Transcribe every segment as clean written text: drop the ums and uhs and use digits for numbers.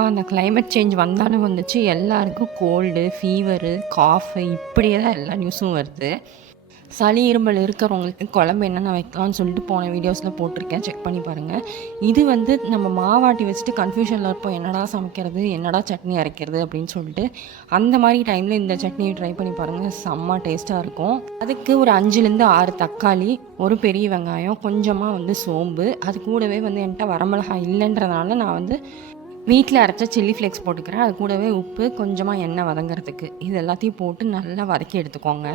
அப்பா அந்த climate change வந்தாலும் வந்துச்சு எல்லாருக்கும் கோல்டு, ஃபீவரு, காஃபு இப்படியே தான் எல்லா நியூஸும் வருது. சளி, இருமல் இருக்கிறவங்களுக்கு குழம்பு என்னென்ன வைக்கலாம்னு சொல்லிட்டு போன வீடியோஸில் போட்டிருக்கேன். செக் பண்ணி பாருங்கள். இது வந்து நம்ம மாவாட்டி வச்சுட்டு கன்ஃப்யூஷனில் இருப்போம். என்னடா சமைக்கிறது, என்னடா சட்னி அரைக்கிறது அப்படின்னு சொல்லிட்டு. அந்த மாதிரி டைமில் இந்த சட்னியை ட்ரை பண்ணி பாருங்கள். செம்ம டேஸ்ட்டாக இருக்கும். அதுக்கு ஒரு 5லேருந்து 6 தக்காளி, ஒரு பெரிய வெங்காயம், கொஞ்சமாக வந்து சோம்பு, அது கூடவே வந்து என்கிட்ட வரமிளகாய் இல்லைன்றதுனால நான் வந்து வீட்டில் அரைச்ச சில்லி ஃப்ளேக்ஸ் போட்டுக்கிறேன். அது கூடவே உப்பு, கொஞ்சமாக எண்ணெய் வதங்கிறதுக்கு. இது எல்லாத்தையும் போட்டு நல்லா வதக்கி எடுத்துக்கோங்க.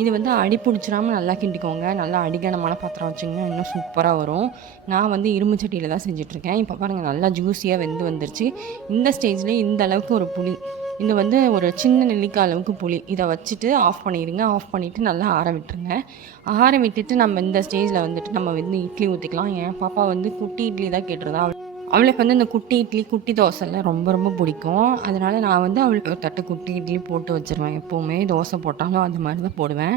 இது வந்து அடி பிடிச்சிடாமல் நல்லா கிண்டிக்கோங்க. நல்லா அடிகனமான பாத்திரம் வச்சிங்கன்னா இன்னும் சூப்பராக வரும். நான் வந்து இரும்பு சட்டியில் தான் செஞ்சிட்ருக்கேன். இப்போ பாருங்கள் நல்லா ஜூஸியாக வெந்து வந்துருச்சு. இந்த ஸ்டேஜ்லேயே இந்த அளவுக்கு ஒரு புளி, இது வந்து ஒரு சின்ன நெல்லிக்காய் அளவுக்கு புளி, இதை வச்சுட்டு ஆஃப் பண்ணிடுங்க. ஆஃப் பண்ணிவிட்டு நல்லா ஆற விட்டுருங்க. ஆற விட்டுட்டு நம்ம இந்த ஸ்டேஜில் வந்துட்டு நம்ம வந்து இட்லி ஊற்றிக்கலாம். என் பாப்பா வந்து குட்டி இட்லி தான் கேட்டுருந்தா. அவளுக்கு வந்து இந்த குட்டி இட்லி, குட்டி தோசைலாம் ரொம்ப ரொம்ப பிடிக்கும். அதனால் நான் வந்து அவளுக்கு ஒரு தட்டு குட்டி இட்லி போட்டு வச்சுருவேன். எப்போவுமே தோசை போட்டாலும் அது மாதிரி தான் போடுவேன்.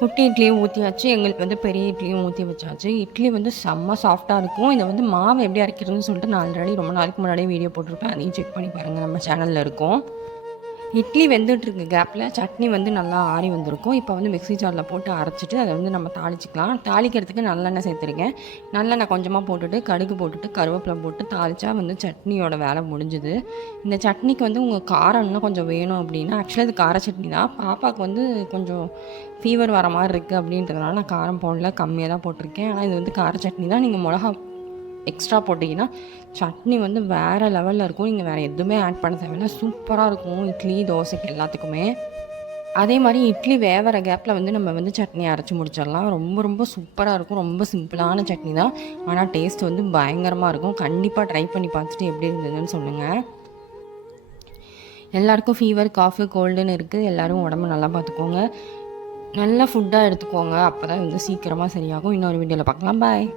குட்டி இட்லியும் ஊற்றியாச்சு, எங்களுக்கு வந்து பெரிய இட்லியும் ஊற்றி வச்சாச்சு. இட்லி வந்து செம்ம சாஃப்ட்டாக இருக்கும். இதை வந்து மாவு எப்படி அரைக்கிறதுன்னு சொல்லிட்டு நான் ஆல்ரெடி ரொம்ப நாளைக்கு முன்னாடியே வீடியோ போட்டிருப்பேன். அதையும் செக் பண்ணி பாருங்கள், நம்ம சேனலில் இருக்கும். இட்லி வெந்துட்டுருக்கு கேப்பில் சட்னி வந்து நல்லா ஆறி வந்திருக்கும். இப்போ வந்து மிக்ஸி ஜாரில் போட்டு அரைச்சிட்டு அதை வந்து நம்ம தாளிச்சிக்கலாம். தாளிக்கிறதுக்கு நல்லெண்ணெய் சேர்த்துருக்கேன். நல்லெண்ணெய் கொஞ்சமாக போட்டுட்டு கடுகு போட்டுட்டு கருவேப்பிலை போட்டு தாளித்தா வந்து சட்னியோட வேலை முடிஞ்சுது. இந்த சட்னிக்கு வந்து உங்கள் காரம் இன்னும் கொஞ்சம் வேணும் அப்படின்னா, ஆக்சுவலாக இது கார சட்னி தான். பாப்பாவுக்கு வந்து கொஞ்சம் ஃபீவர் வர மாதிரி இருக்குது அப்படின்றதுனால நான் காரம் போடல, கம்மியாக தான் போட்டிருக்கேன். ஆனால் இது வந்து கார சட்னி தான். நீங்கள் மிளகா எக்ஸ்ட்ரா போட்டிங்கன்னா சட்னி வந்து வேறு லெவலில் இருக்கும். நீங்கள் வேறு எதுவுமே ஆட் பண்ண தேவையில்லை. சூப்பராக இருக்கும் இட்லி, தோசைக்கு எல்லாத்துக்குமே. அதே மாதிரி இட்லி வேகிற கேப்பில் வந்து நம்ம வந்து சட்னி அரைச்சி முடிச்சிடலாம். ரொம்ப ரொம்ப சூப்பராக இருக்கும். ரொம்ப சிம்பிளான சட்னி தான், ஆனால் டேஸ்ட் வந்து பயங்கரமாக இருக்கும். கண்டிப்பாக ட்ரை பண்ணி பார்த்துட்டு எப்படி இருந்ததுன்னு சொல்லுங்கள். எல்லாருக்கும் ஃபீவர், காஃபு, கோல்டுன்னு இருக்குது. எல்லோரும் உடம்பு நல்லா பார்த்துக்கோங்க. நல்ல ஃபுட்டாக எடுத்துக்கோங்க. அப்போ தான் வந்து சீக்கிரமாக சரியாகும். இன்னொரு வீடியோவில் பார்க்கலாம். பாய்.